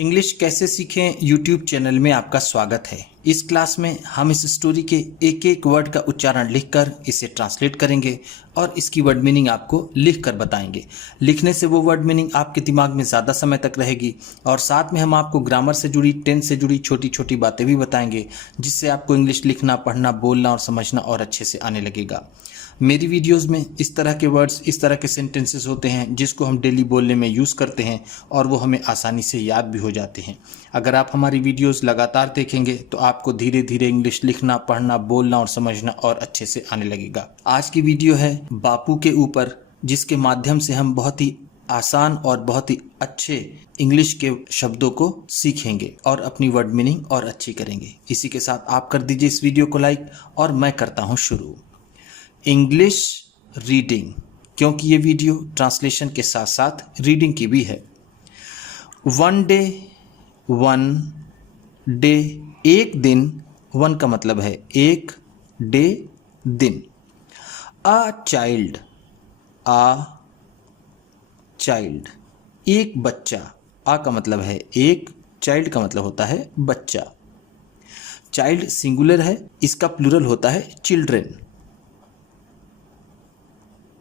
English कैसे सीखें YouTube channel में आपका स्वागत है। इस क्लास में हम इस स्टोरी के एक एक वर्ड का उच्चारण लिखकर इसे ट्रांसलेट करेंगे और इसकी वर्ड मीनिंग आपको लिखकर बताएंगे। लिखने से वो वर्ड मीनिंग आपके दिमाग में ज़्यादा समय तक रहेगी और साथ में हम आपको ग्रामर से जुड़ी, टेंस से जुड़ी छोटी छोटी बातें भी बताएंगे, जिससे आपको इंग्लिश लिखना, पढ़ना, बोलना और समझना और अच्छे से आने लगेगा। मेरी वीडियोस में इस तरह के वर्ड्स, इस तरह के सेंटेंसेस होते हैं जिसको हम डेली बोलने में यूज़ करते हैं और वो हमें आसानी से याद भी हो जाते हैं। अगर आप हमारी वीडियोस लगातार देखेंगे तो आपको धीरे धीरे इंग्लिश लिखना, पढ़ना, बोलना और समझना और अच्छे से आने लगेगा। आज की वीडियो है बापू के ऊपर, जिसके माध्यम से हम बहुत ही आसान और बहुत ही अच्छे इंग्लिश के शब्दों को सीखेंगे और अपनी वर्ड मीनिंग और अच्छी करेंगे। इसी के साथ आप कर दीजिए इस वीडियो को लाइक और मैं करता हूँ शुरू। इंग्लिश रीडिंग, क्योंकि ये वीडियो ट्रांसलेशन के साथ साथ रीडिंग की भी है। वन डे, एक दिन, वन का मतलब है एक, डे दिन। अ चाइल्ड, एक बच्चा। आ का मतलब है एक, चाइल्ड का मतलब होता है बच्चा। चाइल्ड सिंगुलर है, इसका प्लूरल होता है चिल्ड्रेन।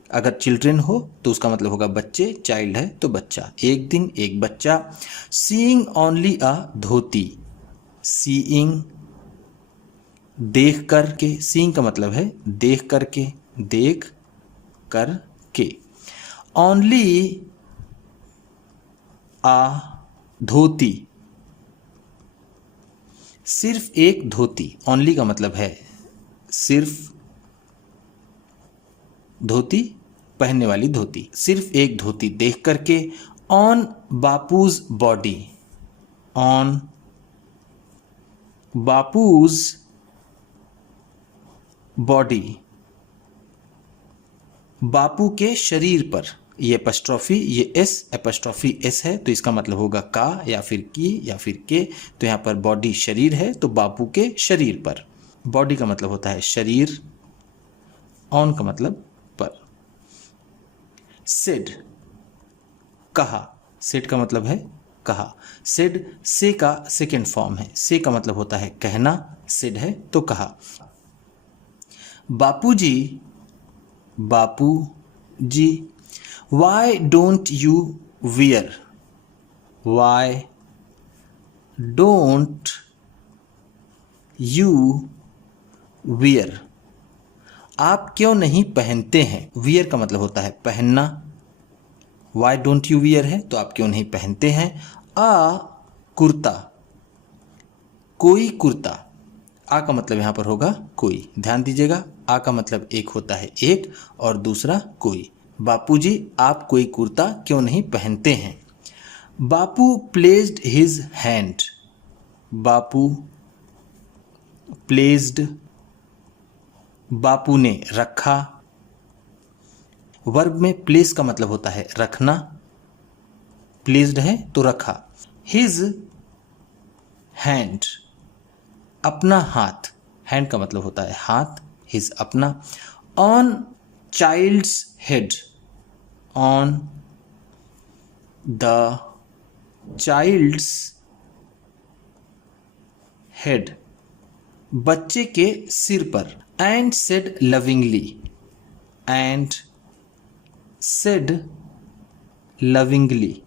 अगर चिल्ड्रेन हो तो उसका मतलब होगा बच्चे, चाइल्ड है तो बच्चा। एक दिन, एक बच्चा। सीइंग ओनली अ धोती, सीइंग देख करके, सीइंग का मतलब है देख करके, देख करके। ओनली अ धोती, सिर्फ एक धोती। ओनली का मतलब है सिर्फ, धोती पहनने वाली धोती, सिर्फ एक धोती देख करके। ऑन बापूज बॉडी, ऑन बापूज बॉडी, बापू के शरीर पर। ये एपस्ट्रॉफी, ये एस एपस्ट्रॉफी एस है तो इसका मतलब होगा का या फिर की या फिर के। तो यहाँ पर बॉडी शरीर है तो बापू के शरीर पर। बॉडी का मतलब होता है शरीर, ऑन का मतलब पर। सेड, कहा, सेड का मतलब है कहा। सेड से का सेकेंड फॉर्म है, से का मतलब होता है कहना, सेड है तो कहा। Bapuji, Bapu ji. Why don't you wear, why don't you wear, आप क्यों नहीं पहनते हैं। वियर का मतलब होता है पहनना, वाई डोंट यू वियर है तो आप क्यों नहीं पहनते हैं। आ कुर्ता, कोई कुर्ता। आ का मतलब यहाँ पर होगा कोई, ध्यान दीजिएगा। आ का मतलब एक होता है एक और दूसरा कोई। बापूजी आप कोई कुर्ता क्यों नहीं पहनते हैं। बापू प्लेस्ड हिज हैंड, बापू प्लेस्ड, बापू ने रखा। वर्ब में प्लेस का मतलब होता है रखना, प्लेस्ड है तो रखा। हिज हैंड, अपना हाथ, हैंड का मतलब होता है हाथ, हिज अपना। On child's head, on the child's head, बच्चे के सिर पर। And said lovingly, and said lovingly,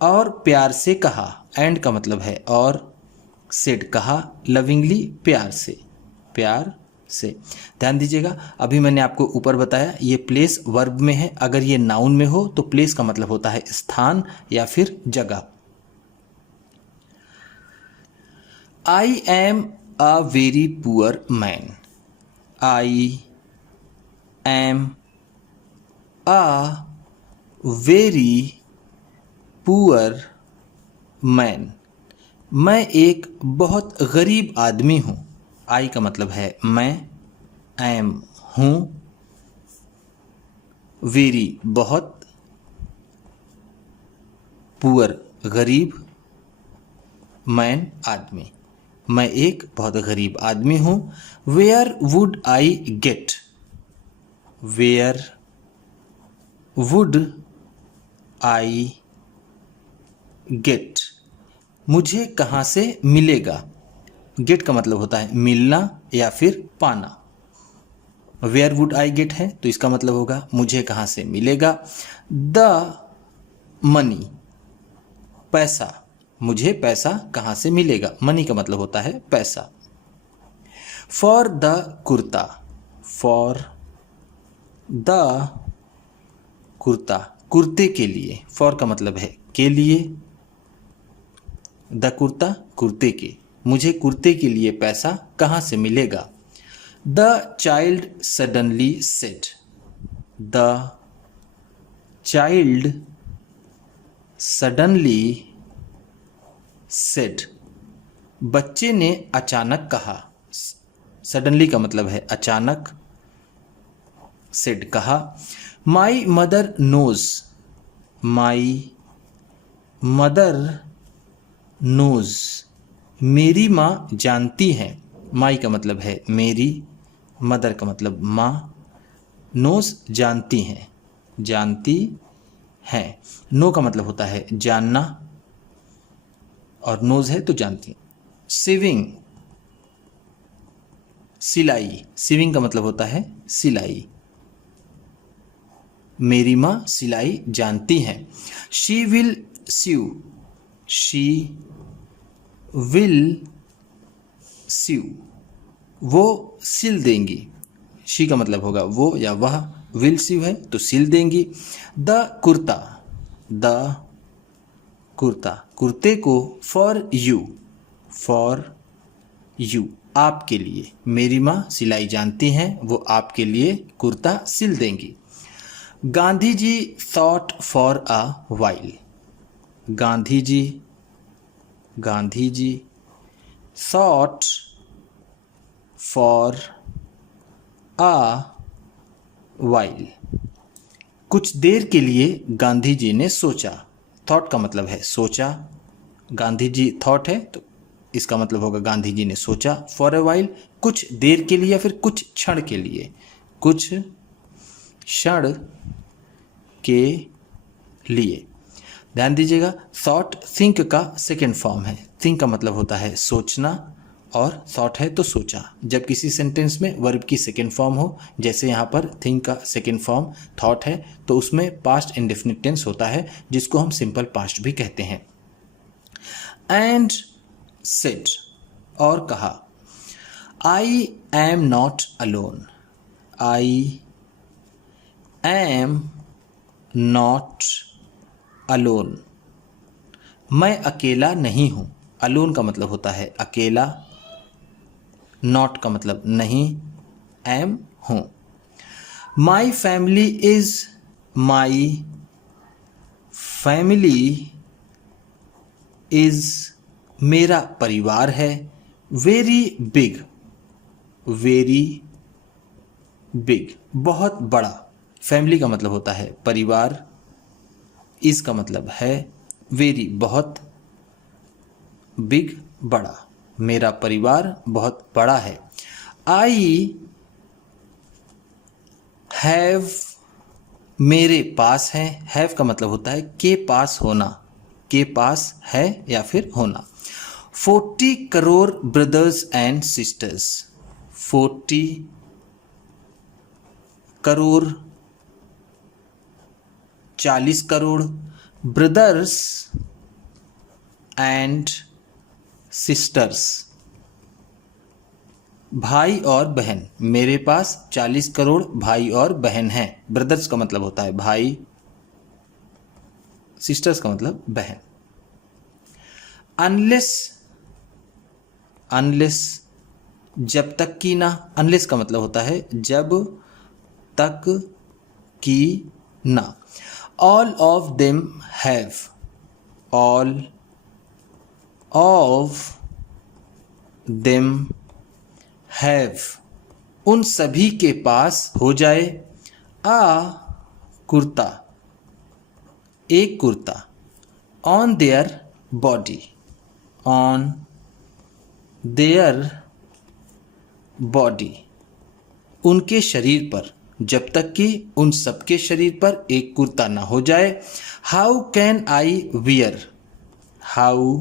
और प्यार से कहा। एंड का मतलब है और, सेड कहा, लविंगली प्यार से, प्यार से। ध्यान दीजिएगा, अभी मैंने आपको ऊपर बताया ये प्लेस वर्ब में है। अगर ये नाउन में हो तो प्लेस का मतलब होता है स्थान या फिर जगह। I am a very poor man, I am a very poor man, मैं एक बहुत गरीब आदमी हूँ। आई का मतलब है मैं, एम हूँ, वेरी बहुत, पुअर गरीब, मैन आदमी, मैं एक बहुत गरीब आदमी हूँ। Where would I get, where would I get, मुझे कहाँ से मिलेगा। गेट का मतलब होता है मिलना या फिर पाना। वेयर वुड आई गेट है तो इसका मतलब होगा मुझे कहाँ से मिलेगा। द मनी, पैसा, मुझे पैसा कहाँ से मिलेगा। मनी का मतलब होता है पैसा। For the kurta, for the kurta, कुर्ते के लिए। फॉर का मतलब है के लिए, द कुर्ता कुर्ते के, मुझे कुर्ते के लिए पैसा कहाँ से मिलेगा। The child suddenly said, the child suddenly said, बच्चे ने अचानक कहा। सडनली का मतलब है अचानक, सेड कहा। My mother knows, my mother knows, मेरी माँ जानती है। माई का मतलब है मेरी, मदर का मतलब माँ, नोज जानती हैं, जानती हैं। नो का मतलब होता है जानना और नोज है तो जानती। सिविंग, सिलाई, सिविंग का मतलब होता है सिलाई, मेरी माँ सिलाई जानती हैं। शी विल सीव, शी विल सीव, वो सिल देंगी। शी का मतलब होगा वो या वह, विल सीव है तो सिल देंगी। द कुर्ता, द कुर्ता, कुर्ते को। फॉर यू, फॉर यू, आपके लिए, मेरी माँ सिलाई जानती हैं, वो आपके लिए कुर्ता सिल देंगी। Gandhi ji thought for a while, Gandhi ji, Gandhi ji thought for a while, कुछ देर के लिए गांधी जी ने सोचा। थॉट का मतलब है सोचा, गांधी जी थॉट है तो इसका मतलब होगा गांधी जी ने सोचा। फॉर अ वाइल, कुछ देर के लिए या फिर कुछ क्षण के लिए, कुछ क्षण के लिए। ध्यान दीजिएगा, थॉट थिंक का सेकेंड फॉर्म है। थिंक का मतलब होता है सोचना और थॉट है तो सोचा। जब किसी सेंटेंस में वर्ब की सेकेंड फॉर्म हो, जैसे यहाँ पर थिंक का सेकेंड फॉर्म थॉट है, तो उसमें पास्ट इंडेफिनिट टेंस होता है जिसको हम सिंपल पास्ट भी कहते हैं। एंड सेड, और कहा। I am not alone, I am not alone, मैं अकेला नहीं हूँ। अलोन का मतलब होता है अकेला, नॉट का मतलब नहीं, एम हूँ। My family is, my family is, मेरा परिवार है। वेरी बिग, वेरी बिग, बहुत बड़ा। फैमिली का मतलब होता है परिवार, इज का मतलब है वेरी बहुत, बिग बड़ा, मेरा परिवार बहुत बड़ा है। आई हैव, मेरे पास है। हैव का मतलब होता है के पास होना, के पास है या फिर होना। 40 crore brothers and sisters, 40 crore, 40 crore, brothers and sisters, भाई और बहन। मेरे पास 40 करोड़ भाई और बहन हैं। ब्रदर्स का मतलब होता है भाई, सिस्टर्स का मतलब बहन। अनलेस, अनलेस जब तक कि ना, अनलेस का मतलब होता है जब तक कि ना। All of them have, all of them have, उन सभी के पास हो जाए। आ कुर्ता, एक kurta. On their body, on their body, उनके शरीर पर, जब तक कि उन सबके शरीर पर एक कुर्ता ना हो जाए। How can I wear, how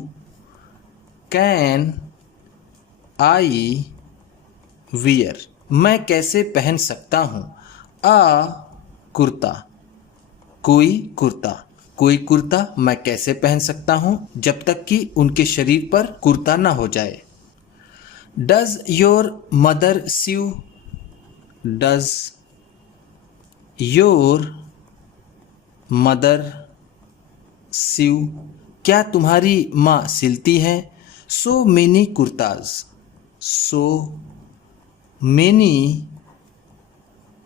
can I wear, मैं कैसे पहन सकता हूँ आ कुर्ता, कोई कुर्ता, कोई कुर्ता मैं कैसे पहन सकता हूँ जब तक कि उनके शरीर पर कुर्ता ना हो जाए। Does your mother sew, does your mother sew, क्या तुम्हारी माँ सिलती है। So many kurtas, so many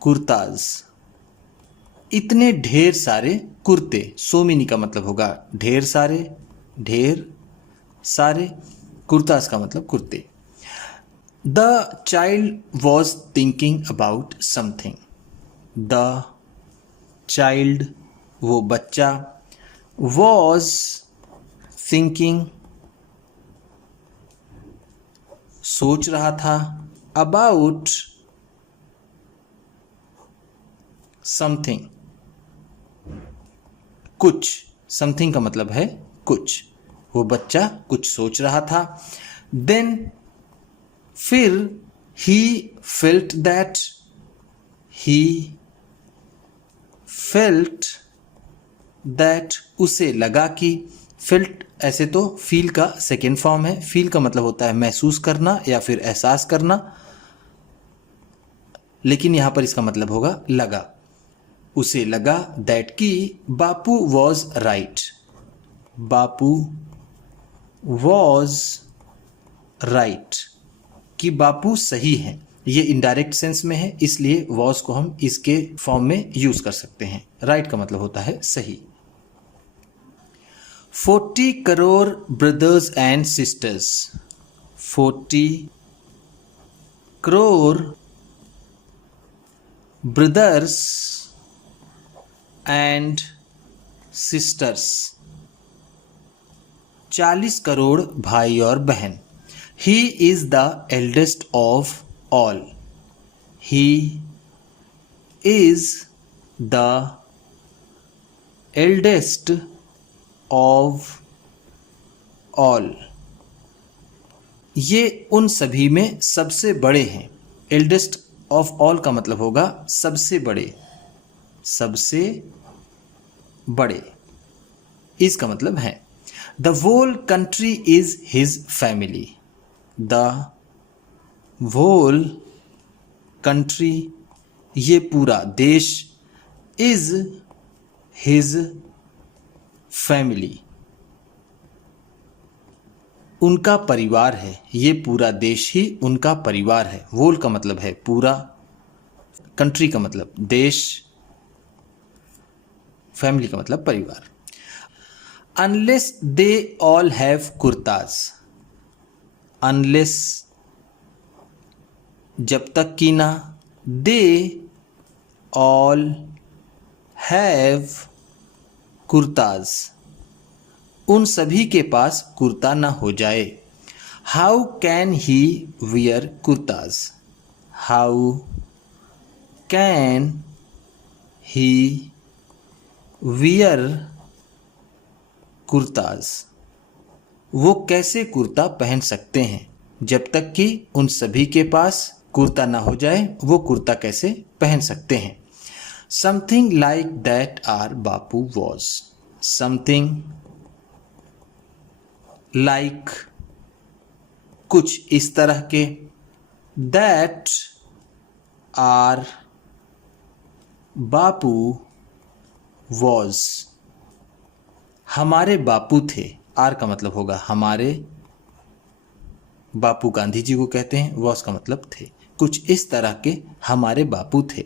kurtas, इतने ढेर सारे कुर्ते। सो मेनी का मतलब होगा ढेर सारे, ढेर सारे, कुर्ताज का मतलब कुर्ते। The child was thinking about something, the child वो बच्चा, वॉज थिंकिंग सोच रहा था, अबाउट समथिंग कुछ, समथिंग का मतलब है कुछ, वो बच्चा कुछ सोच रहा था। देन फिर he felt that, he felt that, उसे लगा कि, फेल्ट ऐसे तो फील का सेकेंड फॉर्म है। फील का मतलब होता है महसूस करना या फिर एहसास करना, लेकिन यहां पर इसका मतलब होगा लगा। उसे लगा दैट कि Bapu was right, Bapu was right, कि बापू सही है। ये इनडायरेक्ट सेंस में है, इसलिए वॉज को हम इसके फॉर्म में यूज कर सकते हैं। राइट का मतलब होता है सही। 40 crore brothers and sisters, 40 crore brothers and sisters, 40 crore भाई और बहन। He is the eldest of all, he is the eldest of all, ये उन सभी में सबसे बड़े हैं। एल्डेस्ट ऑफ ऑल का मतलब होगा सबसे बड़े, सबसे बड़े, इसका मतलब है। The whole country is his family, the whole country ये पूरा देश, इज हिज फैमिली उनका परिवार है। ये पूरा देश ही उनका परिवार है। होल का मतलब है पूरा, कंट्री का मतलब देश, फैमिली का मतलब परिवार। Unless they all have kurtas, unless जब तक कि ना, दे ऑल हैव कुर्ताज उन सभी के पास कुर्ता ना हो जाए। How can he wear kurtas, how can he wear kurtas वो कैसे कुर्ता पहन सकते हैं जब तक कि उन सभी के पास कुर्ता ना हो जाए, वो कुर्ता कैसे पहन सकते हैं। Something like that are Bapu was, something like कुछ इस तरह के, दैट आर बापू वॉज हमारे बापू थे। आर का मतलब होगा हमारे, बापू गांधी जी को कहते हैं, वॉज का मतलब थे। कुछ इस तरह के हमारे बापू थे।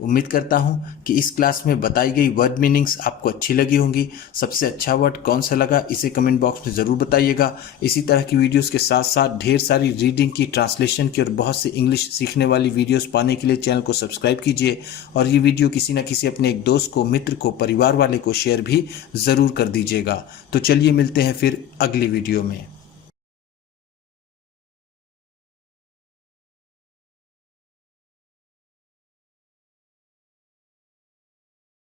उम्मीद करता हूँ कि इस क्लास में बताई गई वर्ड मीनिंग्स आपको अच्छी लगी होंगी। सबसे अच्छा वर्ड कौन सा लगा इसे कमेंट बॉक्स में ज़रूर बताइएगा। इसी तरह की वीडियोस के साथ साथ ढेर सारी रीडिंग की, ट्रांसलेशन की और बहुत सी इंग्लिश सीखने वाली वीडियोस पाने के लिए चैनल को सब्सक्राइब कीजिए और ये वीडियो किसी न किसी अपने एक दोस्त को, मित्र को, परिवार वाले को शेयर भी ज़रूर कर दीजिएगा। तो चलिए मिलते हैं फिर अगली वीडियो में।